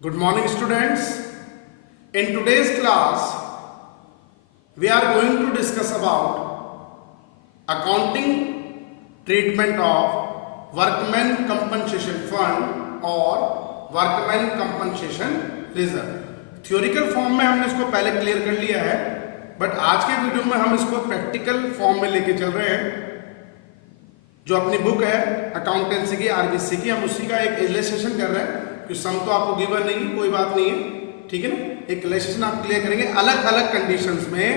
Good morning, students. In today's class, we are going to discuss about accounting treatment of workmen compensation fund और workmen compensation reserve. Theoretical form में हमने इसको पहले clear कर लिया है, बट आज के वीडियो में हम इसको प्रैक्टिकल फॉर्म में लेके चल रहे हैं. जो अपनी बुक है अकाउंटेंसी की, आरबीसी की, हम उसी का एक इलस्ट्रेशन कर रहे हैं. कि सम तो आपको गिवन नहीं है, कोई बात नहीं है, ठीक है ना. एक इलस्ट्रेशन आप क्लियर करेंगे अलग अलग कंडीशंस में.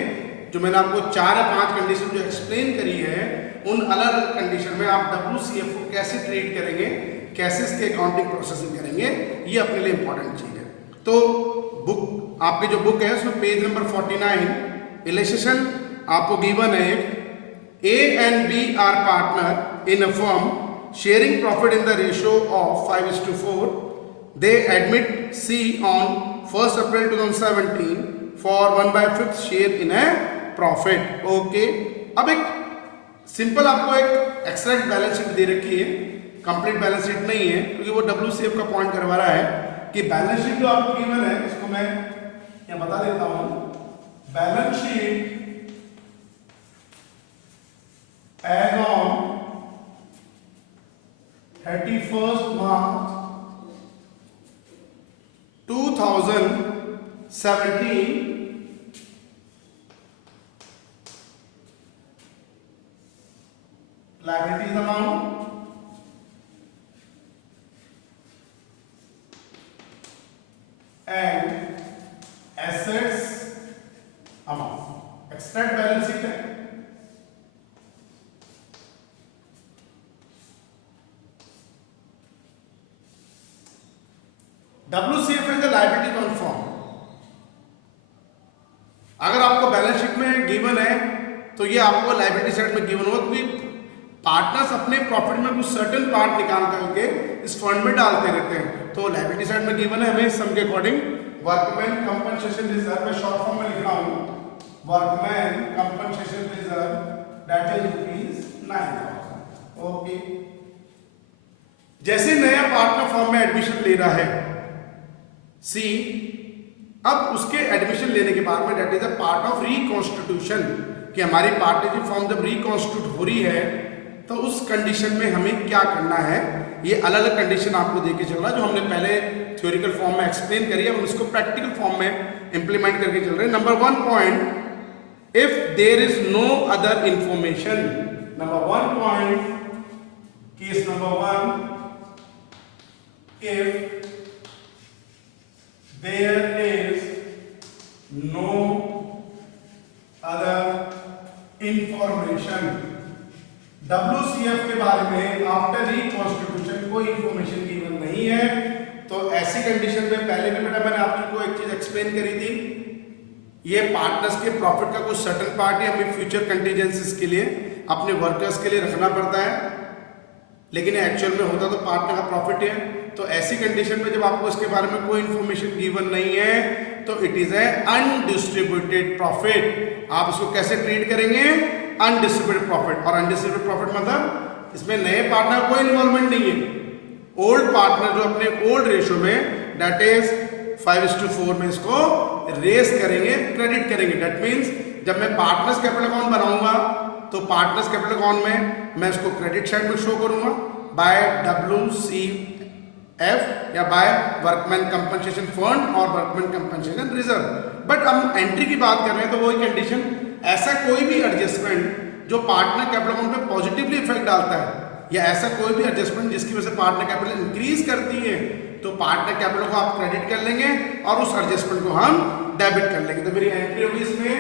जो मैंने आपको 4 या 5 कंडीशन जो एक्सप्लेन करी है, उन अलग अलग कंडीशन में आप WCF को कैसे ट्रीट करेंगे, कैसे इसके अकाउंटिंग प्रोसेसिंग करेंगे, ये अपने लिए इंपॉर्टेंट चीज है. तो बुक, आपकी जो बुक है उसमें पेज नंबर 49 इलस्ट्रेशन आपको गिवन है. एक A and B are partner in a firm sharing profit in the ratio of 5:4. They admit C on 1st April 2017 for 1/5 share in a profit. Okay. अब एक simple आपको एक extract balance sheet दे रखी है, complete balance sheet नहीं है, क्योंकि वो WCF का पॉइंट करवा रहा है कि बैलेंस शीट जो आपको गिवन है, इसको मैं यहाँ बता देता हूँ. Balance sheet as on 31st March 2017 liabilities amount and assets amount. Extract balance sheet है. WCF is a liability on firm. अगर आपको बैलेंस शीट में गिवन है तो ये आपको लायबिलिटी साइड में गिवन होगा, क्योंकि पार्टनर्स अपने प्रॉफिट में कुछ सर्टेन पार्ट निकाल करके इस फंड में डालते रहते हैं. तो लायबिलिटी साइड में गिवन है हमें सम के अकॉर्डिंग वर्कमैन कंपनसेशन रिजर्व में शॉर्ट फॉर्म में लिखा हूं workman compensation reserve that is ₹9,000. Okay. जैसे नया पार्टनर फर्म में एडमिशन ले रहा है सी, अब उसके एडमिशन लेने के बाद में that is a part of reconstitution, कि हमारी पार्टनरशिप फॉर्म जब रिकॉन्स्टिट्यूट हो रही है तो उस कंडीशन में हमें क्या करना है. ये अलग अलग कंडीशन आपको देके चल रहा है, जो हमने पहले थ्योरिकल फॉर्म में एक्सप्लेन करी है, हम इसको प्रैक्टिकल फॉर्म में इंप्लीमेंट करके चल रहे हैं. Number 1 point, if there is no other information. Number 1 point, case number 1, if there is no other information. WCF के बारे में आफ्टर रिकॉन्स्टिट्यूशन कोई इंफॉर्मेशन गिवन नहीं है, तो ऐसी कंडीशन में पहले भी बेटा मैंने आपको एक चीज एक्सप्लेन करी थी, ये पार्टनर्स के प्रॉफिट का कुछ सर्टेन पार्ट है हमें फ्यूचर कंटीजेंसीज के लिए अपने वर्कर्स के लिए रखना पड़ता है, लेकिन एक्चुअल में होता तो पार्टनर का प्रॉफिट है. तो ऐसी कंडीशन में जब आपको इसके बारे में कोई इंफॉर्मेशन गिवन नहीं है तो it is a undistributed profit. आप इसको कैसे ट्रीट करेंगे? Undistributed profit. और अनडिस्ट्रीब्यूटेड प्रॉफिट मतलब इसमें नए पार्टनर कोई इन्वॉल्वमेंट नहीं है. ओल्ड पार्टनर जो अपने ओल्ड रेशियो में दैट इज 5:4 में इसको रेस करेंगे, क्रेडिट करेंगे. दैट मीन्स जब मैं पार्टनर्स कैपिटल अकाउंट बनाऊंगा तो पार्टनर्स कैपिटल अकाउंट में मैं इसको क्रेडिट साइड में शो करूंगा बाय WCF या बाय वर्कमैन कंपनसेशन फंड और वर्कमैन कंपनसेशन रिजर्व. बट हम एंट्री की बात कर रहे हैं तो वही कंडीशन, ऐसा कोई भी एडजस्टमेंट जो पार्टनर कैपिटल अकाउंट पे पॉजिटिवली इफेक्ट डालता है, या ऐसा कोई भी एडजस्टमेंट जिसकी वजह से पार्टनर कैपिटल इंक्रीज करती है, तो पार्टनर कैपिटल को आप क्रेडिट कर लेंगे और उस एडजस्टमेंट को हम डेबिट कर लेंगे. तो मेरी एंट्री होगी इसमें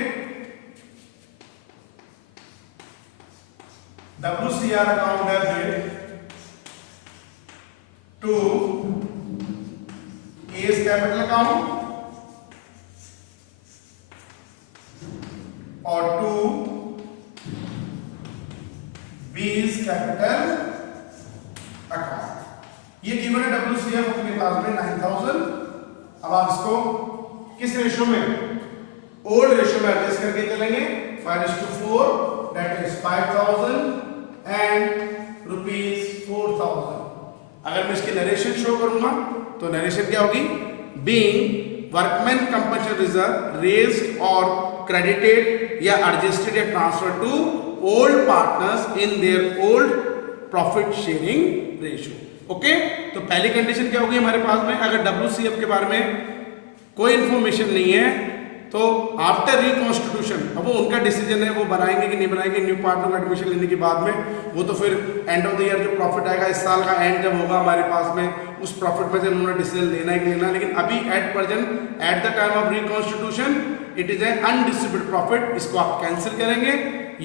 WCR account debit to A's capital account और टू B's कैपिटल अकाउंट. ये गिवन है WCF अपने पास में 9,000. अब आप इसको किस रेशियो में? ओल्ड रेशियो में एडजस्ट करके चलेंगे. 5:4 दैट इज 5,000 एंड ₹4,000. अगर मैं इसकी नरेशन शो करूंगा तो नरेशन क्या होगी? Being workman compensation reserve raised और क्रेडिटेड या एडजस्टेड या transfer to old partners in their old profit sharing ratio. Okay, तो पहली कंडीशन क्या होगी हमारे पास में, अगर WCF के बारे में कोई इंफॉर्मेशन नहीं है तो आफ्टर रिकॉन्स्टिट्यूशन, अब वो उनका डिसीजन है, वो बनाएंगे कि नहीं बनाएंगे न्यू पार्टनर का एडमिशन लेने के बाद में, वो तो फिर एंड ऑफ द ईयर जो प्रॉफिट आएगा इस साल का एंड जब होगा हमारे पास में, उस प्रॉफिट में से उन्होंने डिसीजन लेना है कि लेना। लेकिन अभी at present at the time of reconstitution it is a undistributed profit, इसको आप कैंसिल करेंगे।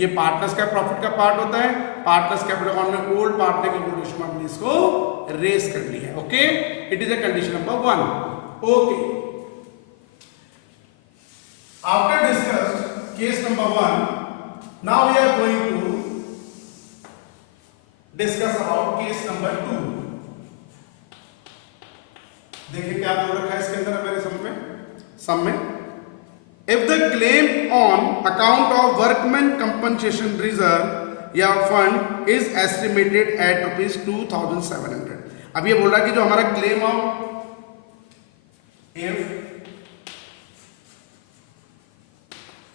ये पार्टनर्स का प्रॉफिट का पार्ट होता है, पार्टनर्स कैपिटल अकाउंट में ओल्ड पार्टनर की पोजीशन में हमने इसको रेस कर लिया है। Okay, it is a condition number 1। Okay, after discussed case number 1, now we are going to discuss about case number 2। देखिए क्या बोल रखा है इसके अंदर मेरे सम में, if the claim on account of workman compensation reserve या fund is estimated at ₹2,700। अब ये बोल रहा है कि जो हमारा claim of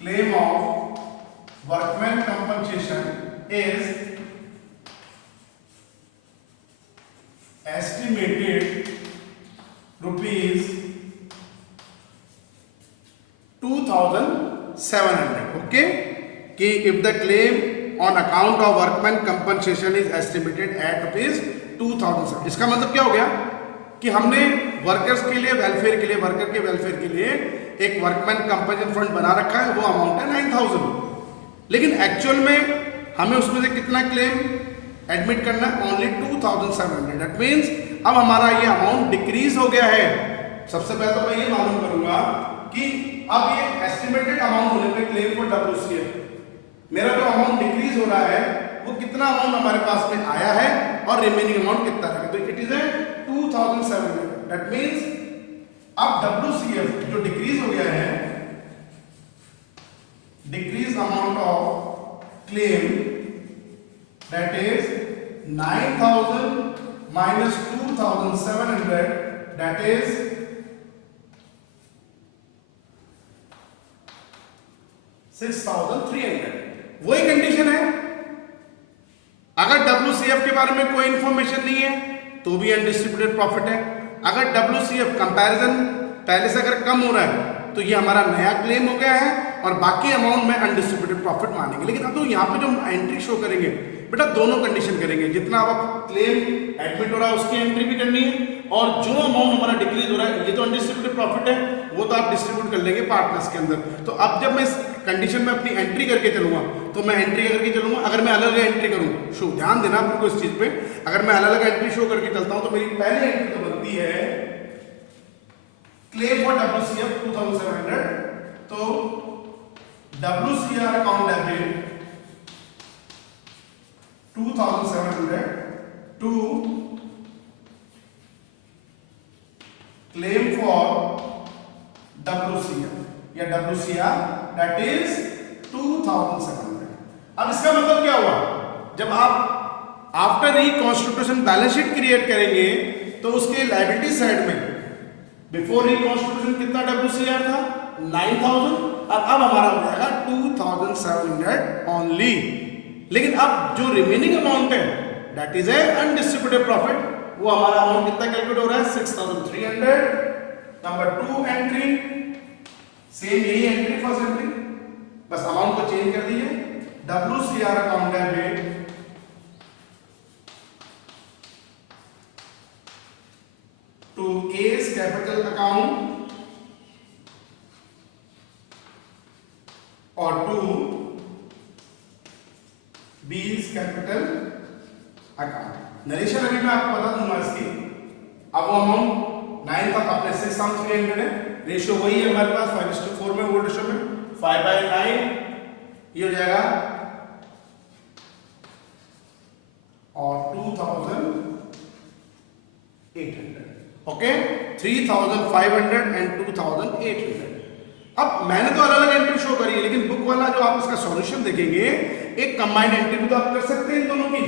claim of workman compensation is estimated ₹2,700। Okay, कि if the claim on account of workman compensation is estimated at ₹2,700, इसका मतलब क्या हो गया कि हमने वर्कर्स के लिए वेलफेयर के लिए, वर्कर के वेलफेयर के लिए एक वर्कमैन कंपनसेशन फंड बना रखा है, वो अमाउंट है 9,000, लेकिन एक्चुअल में हमें उसमें से कितना क्लेम एडमिट करना है, ओनली 2,700। दैट मीन्स अब हमारा ये अमाउंट डिक्रीज हो गया है। सबसे पहले तो मैं ये मालूम करूंगा कि अब ये एस्टिमेटेड अमाउंट होने पे क्लेम फॉर WCF मेरा जो अमाउंट डिक्रीज हो रहा है वो कितना अमाउंट हमारे पास में आया है और रिमेनिंग अमाउंट कितना है, तो it is a 2,700। That means अब WCF जो डिक्रीज हो गया है, decrease amount of claim, that is 9,000 minus 2,700, that is 6,300। वही कंडीशन है, अगर WCF के बारे में कोई इंफॉर्मेशन नहीं है तो भी अनडिस्ट्रीब्यूटेड प्रॉफिट है। अगर WCF कंपैरिजन पहले से अगर कम हो रहा है तो ये हमारा नया क्लेम हो गया है और बाकी अमाउंट में अनडिस्ट्रीब्यूटेड प्रॉफिट मानेंगे। लेकिन अब तो यहाँ पे जो एंट्री शो करेंगे बेटा दोनों कंडीशन करेंगे, जितना अब क्लेम एडमिट हो रहा है उसकी एंट्री भी करनी है और जो अमाउंट हमारा डिक्रीज हो रहा है, ये तो अनडिस्ट्रीब्यूटेड प्रॉफिट है, वो तो आप डिस्ट्रीब्यूट कर लेंगे पार्टनर्स के अंदर। तो अब जब मैं इस कंडीशन में अपनी एंट्री करके चलूंगा तो मैं एंट्री करके चलूंगा, अगर मैं अलग अलग एंट्री करूँ, शो ध्यान देना आपको इस चीज पे, अगर मैं अलग अलग एंट्री शो करके चलता हूं तो मेरी पहली एंट्री तो बनती है क्लेम फॉर WCF 2,700, तो WCR account debit 2,700 to claim for WCF या WCR दैट इज 2,700। अब इसका मतलब क्या हुआ, जब आप after reconstitution balance sheet create करेंगे तो उसके लायबिलिटी साइड में बिफोर रिकॉन्स्टिट्यूशन कितना WCR था 9,000 और अब हमारा हो जाएगा 2,700 ओनली। लेकिन अब जो रिमेनिंग अमाउंट है that is a undistributed profit, वो हमारा अमाउंट कितना कैलकुलेट हो रहा है 6,300। नंबर 2 एंट्री सेम यही एंट्री, फर्स्ट एंट्री, बस अमाउंट को चेंज कर दीजिए। WCR account debit to A's capital account और to B's capital account. Narration अभी मैं आपको बता दूंगा इसकी। अब वो अमाउंट 9 तक अपने 6,300 है, रेशियो वही है हमारे पास 5:4 में, वो रेशियो में 5/9 ये हो जाएगा और 2,800। Okay, 3,500 and 2,800। अब मैंने तो अलग अलग एंट्री शो करी है, लेकिन बुक वाला जो आप इसका सॉल्यूशन देखेंगे एक कंबाइंड एंट्री भी तो आप कर सकते हैं इन दोनों की।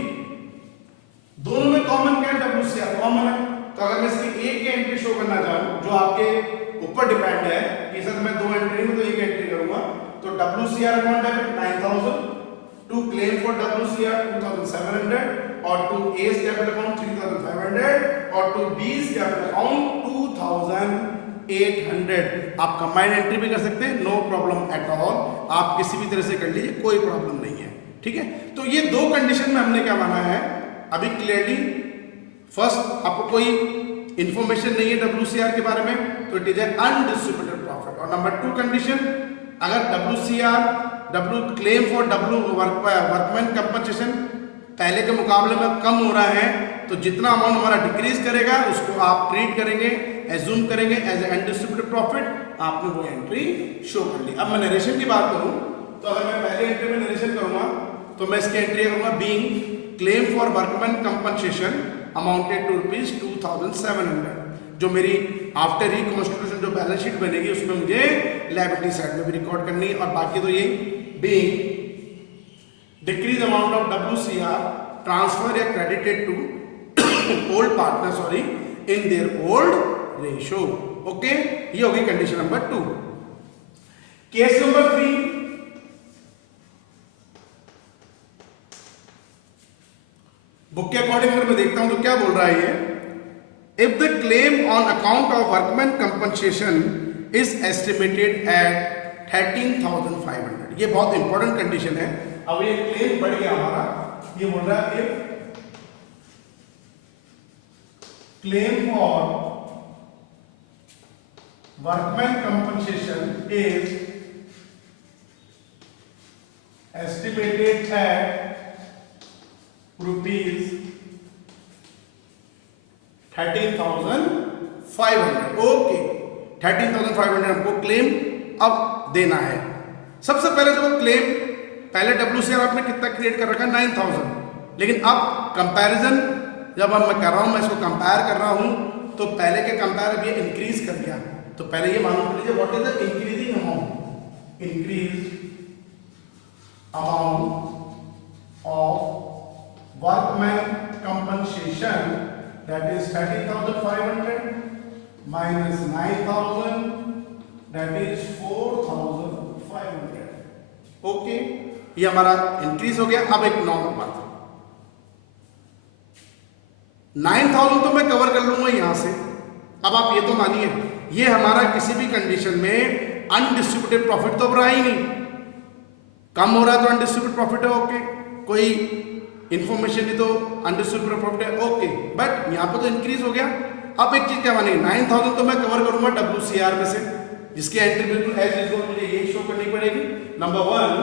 दोनों में कॉमन क्या है, WCR कॉमन है, तो अगर मैं इसकी एक एंट्री शो करना चाहूँ जो आपके ऊपर डिपेंड है कि सर मैं 2 एंट्री में तो एक एंट्री करूंगा, तो WCR account debit 9000, to claim for WCR 2700 और टू A's कैपिटल अकाउंट 3500 और टू B's कैपिटल अकाउंट 2800। आप कंबाइंड एंट्री भी कर सकते हैं, नो प्रॉब्लम एट ऑल, आप किसी भी तरह से कर लीजिए, कोई प्रॉब्लम नहीं है, ठीक है। तो ये दो कंडीशन में हमने क्या माना है अभी क्लियरली। फर्स्ट, आपको कोई इंफॉर्मेशन नहीं है WCR के बारे में तो इट इज अनडिस्ट्रीब्यूटेड प्रॉफिट। और नंबर 2 कंडीशन, अगर WCR claim for workman compensation पहले के मुकाबले में कम हो रहा है तो जितना अमाउंट हमारा डिक्रीज करेगा उसको आप ट्रीट करेंगे, एज्यूम करेंगे एज अनडिस्ट्रीब्यूटेड प्रॉफिट। आपने वो एंट्री शो कर ली। अब मैं नरेशन की बात करूं तो अगर मैं पहले एंट्री में नरेशन करूंगा तो मैं इसकी एंट्री करूंगा being claim for workman compensation amounted to ₹2700, जो मेरी आफ्टर रिकंस्टिट्यूशन जो बैलेंस शीट बनेगी उसमें मुझे लायबिलिटी साइड में भी रिकॉर्ड करनी है। और बाकी तो ये being decrease amount of WCR transfer या credited to old partner sorry in their old ratio. Okay, ये होगी condition number 2। Case number 3, book के अकॉर्डिंग अगर मैं देखता हूं तो क्या बोल रहा है ये, if the claim on account of workman compensation is estimated eight 13,500। ये बहुत इंपॉर्टेंट कंडीशन है। अब ये क्लेम बढ़ गया हमारा, ये बोल रहा है if claim for workman compensation is estimated eight ₹13,500। Okay, 13,500 हमको क्लेम अब देना है। सबसे पहले जो क्लेम, पहले WCR आपने कितना क्रिएट कर रखा है 9,000, लेकिन अब कंपैरिजन जब अब मैं कर रहा हूं, मैं इसको कंपेयर कर रहा हूं तो पहले के कंपेयर अब ये इंक्रीज कर दिया। तो पहले ये मालूम कर लीजिए what is the increasing amount, increase amount of workman compensation, that is 30,500 minus 9,000, that is 4,500। Okay, ये हमारा इंक्रीज हो गया। अब एक नॉर्मल बात, 9,000 तो मैं कवर कर लूंगा यहां से। अब आप ये तो मानिए ये हमारा किसी भी कंडीशन में अनडिस्ट्रीब्यूटेड प्रॉफिट तो अब रहा ही नहीं, कम हो रहा है तो अनडिस्ट्रीब्यूटेड प्रॉफिट है। ओके, कोई इंफॉर्मेशन नहीं तो अनडिस्ट्रीब्यूटेड प्रॉफिट है। ओके, बट यहां पर तो इंक्रीज हो गया। अब एक चीज क्या मानेंगे, 9,000 तो मैं कवर करूंगा WCR में से, जिसकी एंट्री बिल्कुल एज यूजुअल मुझे ये शो करनी पड़ेगी। नंबर 1,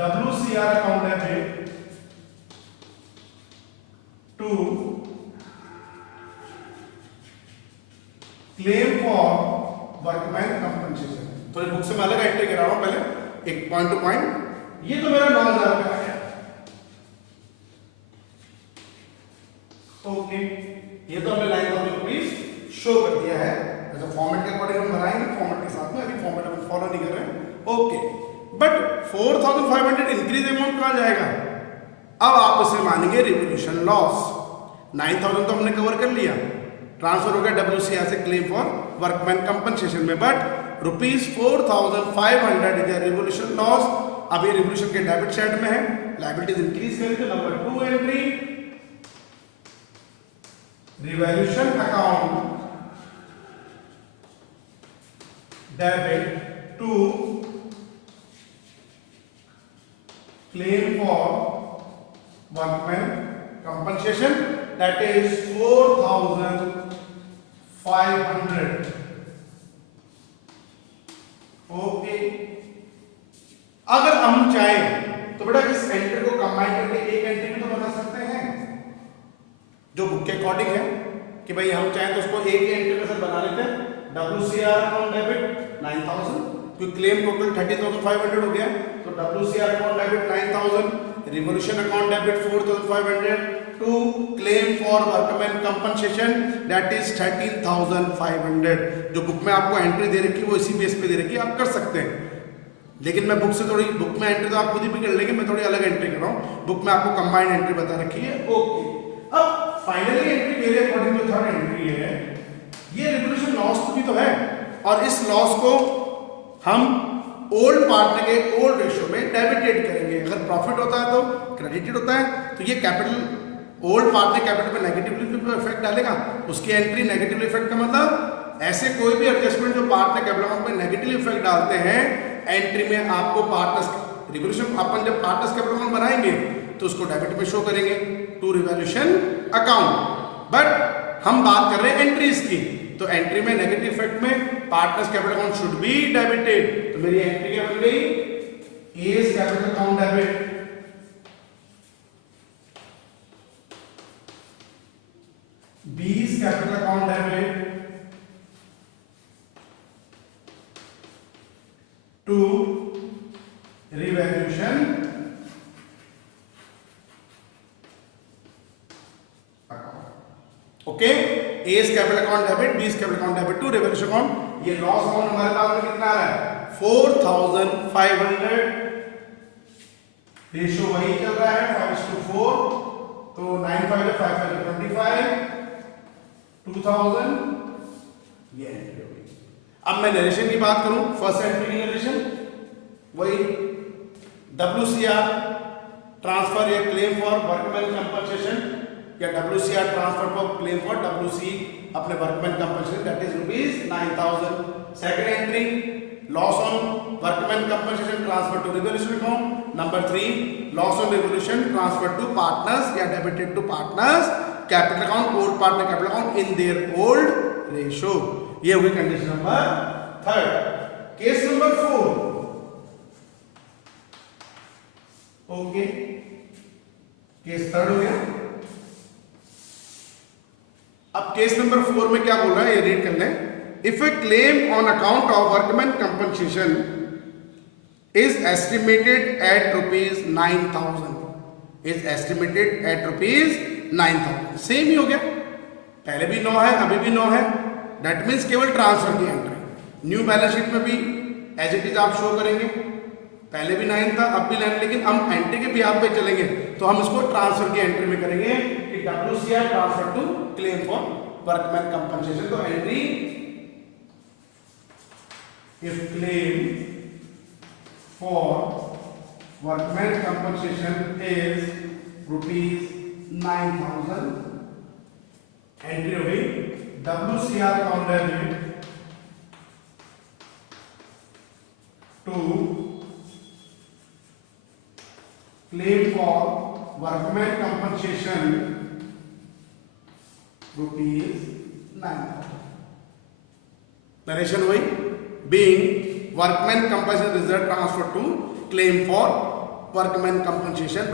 WCR account debit to claim for workman compensation. थोड़ी बुक से मैं अलग एंट्री करा रहा हूं, पहले एक पॉइंट टू पॉइंट। ये तो मेरा 9,000 का है। ओके, ये तो हमने 9,000 रुपीज शो कर दिया है। जैसे फॉर्मेट के अकॉर्डिंग हम बनाएंगे, फॉर्मेट के साथ में, अभी फॉर्मेट हम फॉलो नहीं कर रहे हैं। ओके, बट 4,500 इंक्रीज अमाउंट कहां जाएगा? अब आप इसे मानेंगे रिवोल्यूशन लॉस। 9,000 तो हमने कवर कर लिया, ट्रांसफर हो गया WCR से क्लेम फॉर वर्कमैन कंपनसेशन में, but ₹4,500 is a revolution loss. अब ये रिवोल्यूशन के डेबिट साइड में है, लायबिलिटीज इंक्रीज करें तो नंबर 2 entry, revaluation account debit to claim for workman compensation, that is 4,500। Okay, अगर हम चाहें तो बेटा इस एंट्री को कंबाइन करके एक एंट्री भी तो बना सकते हैं जो बुक के अकॉर्डिंग है कि भाई हम चाहें तो उसको एक ही एंट्री में से बना लेते हैं। WCR अकाउंट डेबिट 9,000, क्योंकि क्लेम टोटल 30,500 हो गया, तो WCR account debit 9,000, revaluation account debit 4,500 to claim for workman compensation, that is 13,500। जो बुक में आपको एंट्री दे रखी है वो इसी बेस पे दे रखी है, आप कर सकते हैं। लेकिन मैं बुक से थोड़ी, बुक में एंट्री तो आप खुद ही भी कर लेंगे, मैं थोड़ी अलग एंट्री कर रहा हूँ। बुक में आपको कंबाइंड एंट्री बता रखी है। ओके, अब फाइनली एंट्री मेरे अकॉर्डिंग जो थर्ड एंट्री है, ये रिवोल्यूशन लॉस भी तो है, और इस लॉस को हम ओल्ड पार्टनर के ओल्ड रेशियो में डेबिटेड करेंगे। अगर प्रॉफिट होता है तो क्रेडिटेड होता है, तो ये कैपिटल ओल्ड पार्टनर कैपिटल पे नेगेटिवली इफेक्ट डालेगा, उसकी एंट्री नेगेटिव इफेक्ट का मतलब ऐसे कोई भी एडजस्टमेंट जो पार्टनर कैपिटल अकाउंट में नेगेटिव इफेक्ट डालते हैं एंट्री में, आपको पार्टनर्स रिवोल्यूशन अपन जब पार्टनर्स कैपिटल अकाउंट बनाएंगे तो उसको डेबिट में शो करेंगे टू रिवोल्यूशन अकाउंट। बट हम बात कर रहे हैं एंट्रीज की, तो एंट्री में नेगेटिव इफेक्ट में partners capital account should be debited, तो मेरी एंट्री क्या बन गई, A's capital account debit, B's capital account debit, to revaluation account. Okay, A's capital account debit, B's capital account debit to revaluation account. ये loss amount हमारे पास में कितना आ रहा है 4500, रेशियो वही चल रहा है 5:4, तो 9 5 5 25, 2000 ये एंट्री हो गई। अब मैं नरेशन की बात करूं, फर्स्ट एंट्री की नरेशन वही WCR ट्रांसफर या क्लेम फॉर वर्कमैन कंपनसेशन, या WCR transfer for claim for WC अपने workman compensation, that is ₹9000। Second entry loss on workman compensation transfer to revaluation account. Number 3 loss on revaluation transfer to partners या debited to partners capital account, old partner capital account in their old ratio. ये होगी condition number 3। Case number 4, okay, case 3 हो गया। अब case number 4 में क्या बोल रहा है ये रीड कर लें। If a claim on account of workman compensation is estimated at ₹9,000, is estimated at ₹9,000, same ही हो गया, पहले भी 9 है अभी भी 9 है, दैट मीन्स केवल ट्रांसफर की एंट्री। न्यू बैलेंस शीट में भी एज इट इज आप शो करेंगे, पहले भी 9 था अब भी 9, लेकिन हम एंट्री के बिहाफ पे चलेंगे तो हम इसको ट्रांसफर की एंट्री में करेंगे कि WCR transfer to claim for workman compensation. तो entry if claim for workman compensation is ₹9,000, entry हो गई WCR account debit to claim for workman compensation ₹9,000। Narration हुई, being workman compensation reserve transfer to claim for workman compensation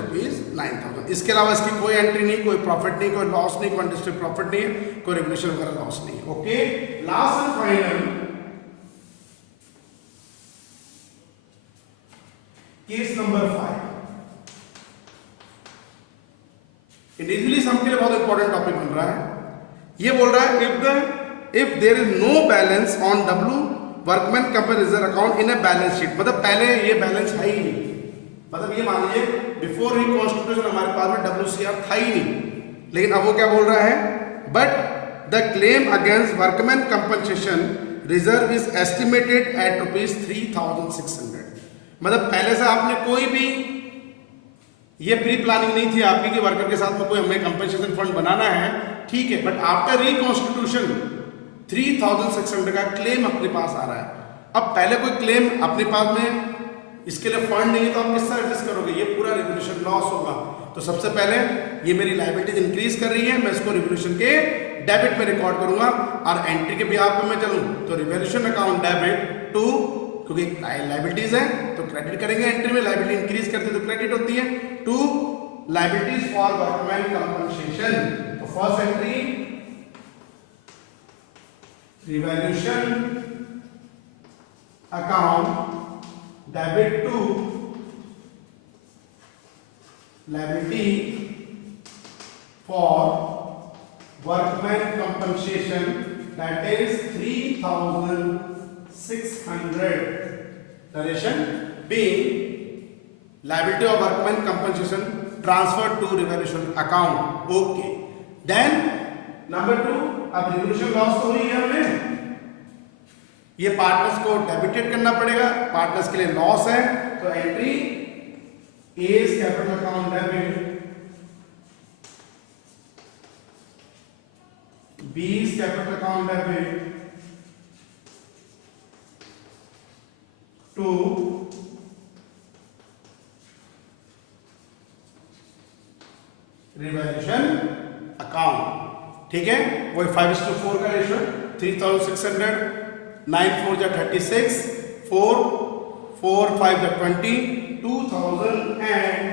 ₹9,000। इसके अलावा इसकी कोई entry नहीं, कोई प्रॉफिट नहीं, कोई लॉस नहीं, कोई डिस्ट्रिक्ट प्रॉफिट नहीं है, कोई रेगुलेशन वगैरह लॉस नहीं। Okay, last and final case number 5। Individually sum के लिए बहुत इंपॉर्टेंट टॉपिक बन रहा है। ये बोल रहा है if there is no balance on W workman company reserve account in a balance sheet, मतलब पहले ये बैलेंस है ही नहीं, मतलब ये मान लीजिए बिफोर रिकॉन्स्टिट्यूशन हमारे पास में WCR था ही नहीं, लेकिन अब वो क्या बोल रहा है, but the claim against workman compensation reserve is estimated eight ₹3,600। मतलब पहले से आपने कोई भी ये प्री प्लानिंग नहीं थी आपकी कि वर्कर के साथ में कोई हमें कंपनसेशन फंड बनाना है, ठीक है, बट आफ्टर रिकॉन्स्टिट्यूशन 3,600 का क्लेम अपने पास आ रहा है। अब पहले कोई क्लेम अपने पास में इसके लिए फंड नहीं है तो आप किस तरह एडजस्ट करोगे, ये पूरा रिवोल्यूशन लॉस होगा। तो सबसे पहले ये मेरी लायबिलिटीज इंक्रीज कर रही है, मैं इसको रिवोल्यूशन के डेबिट में रिकॉर्ड करूंगा, और एंट्री के बिहाफ पे मैं चलूं तो रिवोल्यूशन अकाउंट डेबिट टू, क्योंकि लायबिलिटीज है तो क्रेडिट करेंगे, एंट्री में लायबिलिटी इंक्रीज करते तो क्रेडिट होती है, to liabilities for workman compensation. तो first entry revaluation account debit to liability for workman compensation, that is 3,600। Narration being liability of workman compensation transferred to revaluation account। Okay, then number 2, अब revolution loss तो हुई है हमें, ये partners को debited करना पड़ेगा, पार्टनर्स के लिए लॉस है, तो entry A's capital account debit, B's capital account debit to revaluation account. ठीक है, वही 5:4 का रेशियो, 3600, 9 4 जा 36, 4 4 5 जा 20, 2000 and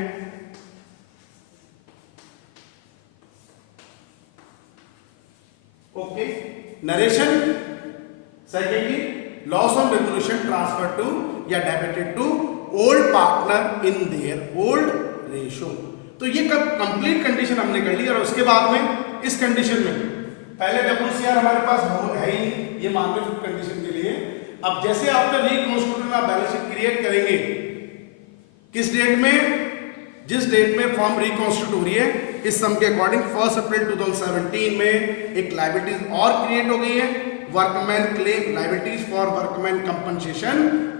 okay. Narration secondly, loss on revaluation transfer to या debited to old partner in their old ratio. तो ये कंप्लीट कंडीशन हमने कर ली, और उसके बाद में इस कंडीशन में पहले WCR हमारे पास है ही, ये मान लो कंडीशन के लिए। अब जैसे आपका रिकॉन्स्टिट्यूशन आप बैलेंस शीट क्रिएट करेंगे, किस डेट में, जिस डेट में फॉर्म रिकॉन्स्टिट्यूट हो रही है, इस सम के अकॉर्डिंग 1 अप्रैल 2017 में एक लायबिलिटीज और क्रिएट हो गई है, workman claim liabilities for workman compensation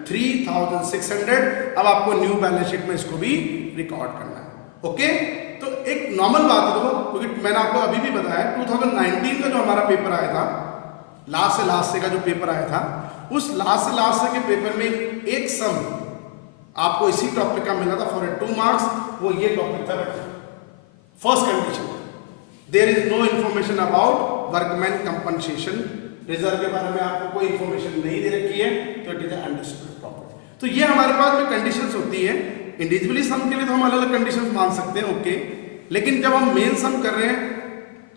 3600। अब आपको न्यू बैलेंस शीट में इसको भी रिकॉर्ड करना है। ओके, तो एक नॉर्मल बात है, देखो, क्योंकि मैंने आपको अभी भी बताया 2019 का जो हमारा पेपर आया था, लास्ट से का जो पेपर आया था, उस लास्ट से के पेपर में एक सम आपको इसी टॉपिक का मिला था फॉर 2 मार्क्स, वो ये टॉपिक था बेटा, first condition, there is no information about workman compensation reserve के बारे में आपको कोई इंफॉर्मेशन नहीं दे रखी है, तो इट इज अनडिस्प्यूटेड प्रॉपर्टी। तो ये हमारे पास में कंडीशंस होती है। इंडिविजुअली सम के लिए तो हम अलग अलग कंडीशंस मान सकते हैं, ओके, लेकिन जब हम मेन सम कर रहे हैं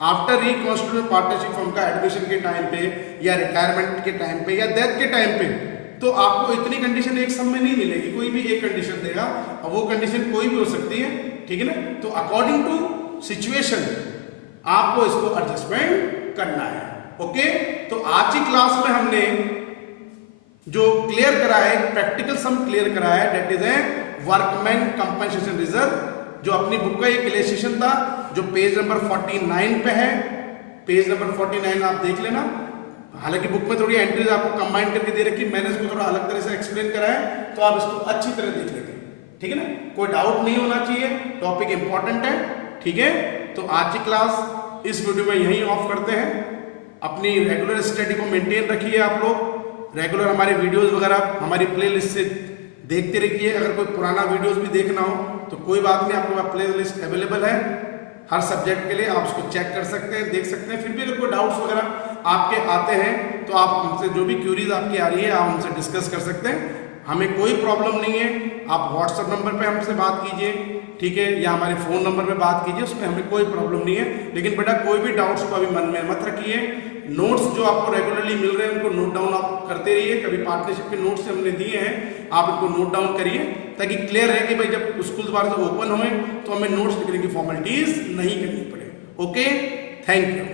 आफ्टर रिकॉन्स्टिट्यूटेड पार्टनरशिप फर्म का एडमिशन के टाइम पे या रिटायरमेंट के टाइम पे या डेथ के टाइम पे, तो आपको इतनी कंडीशन एक सम में नहीं मिलेगी, कोई भी एक कंडीशन देगा, और वो कंडीशन कोई भी हो सकती है। ठीक है ना, तो अकॉर्डिंग टू सिचुएशन आपको इसको एडजस्टमेंट करना है। ओके, तो आज की क्लास में हमने जो क्लियर करा है, प्रैक्टिकल सम क्लियर करा है, that is a workman compensation reserve, जो अपनी बुक का एक इलस्ट्रेशन था, जो पेज नंबर 49 पे है, पेज नंबर 49 आप देख लेना। हालांकि बुक में थोड़ी एंट्रीज आपको कंबाइन करके दे रखी, मैंने इसको थोड़ा अलग तरह से एक्सप्लेन करा है, तो आप इसको अच्छी तरह देख लेंगे। ठीक है ना, कोई डाउट नहीं होना चाहिए, टॉपिक इंपॉर्टेंट है। ठीक है, तो आज की क्लास इस वीडियो में यहीं ऑफ करते हैं। अपनी रेगुलर स्टडी को मेंटेन रखिए, आप लोग रेगुलर हमारे वीडियोस वगैरह हमारी प्लेलिस्ट से देखते रहिए। अगर कोई पुराना वीडियोस भी देखना हो तो कोई बात नहीं, आपके पास प्लेलिस्ट अवेलेबल है हर सब्जेक्ट के लिए, आप उसको चेक कर सकते हैं, देख सकते हैं। फिर भी अगर कोई डाउट्स वगैरह आपके आते हैं तो आप हमसे जो भी क्यूरीज आपकी आ रही है आप हमसे डिस्कस कर सकते हैं, हमें कोई प्रॉब्लम नहीं है। आप व्हाट्सएप नंबर पे हमसे बात कीजिए, ठीक है, या हमारे फ़ोन नंबर पे बात कीजिए, उसमें हमें कोई प्रॉब्लम नहीं है। लेकिन बेटा कोई भी डाउट्स को अभी मन में मत रखिए। नोट्स जो आपको रेगुलरली मिल रहे हैं उनको नोट डाउन आप करते रहिए। कभी पार्टनरशिप के नोट्स हमने दिए हैं, आप इनको नोट डाउन करिए, ताकि क्लियर रहे कि भाई जब स्कूल दोबारा से ओपन हुए तो हमें नोट्स लिखने की फॉर्मेलिटीज नहीं करनी पड़े। Okay, thank you.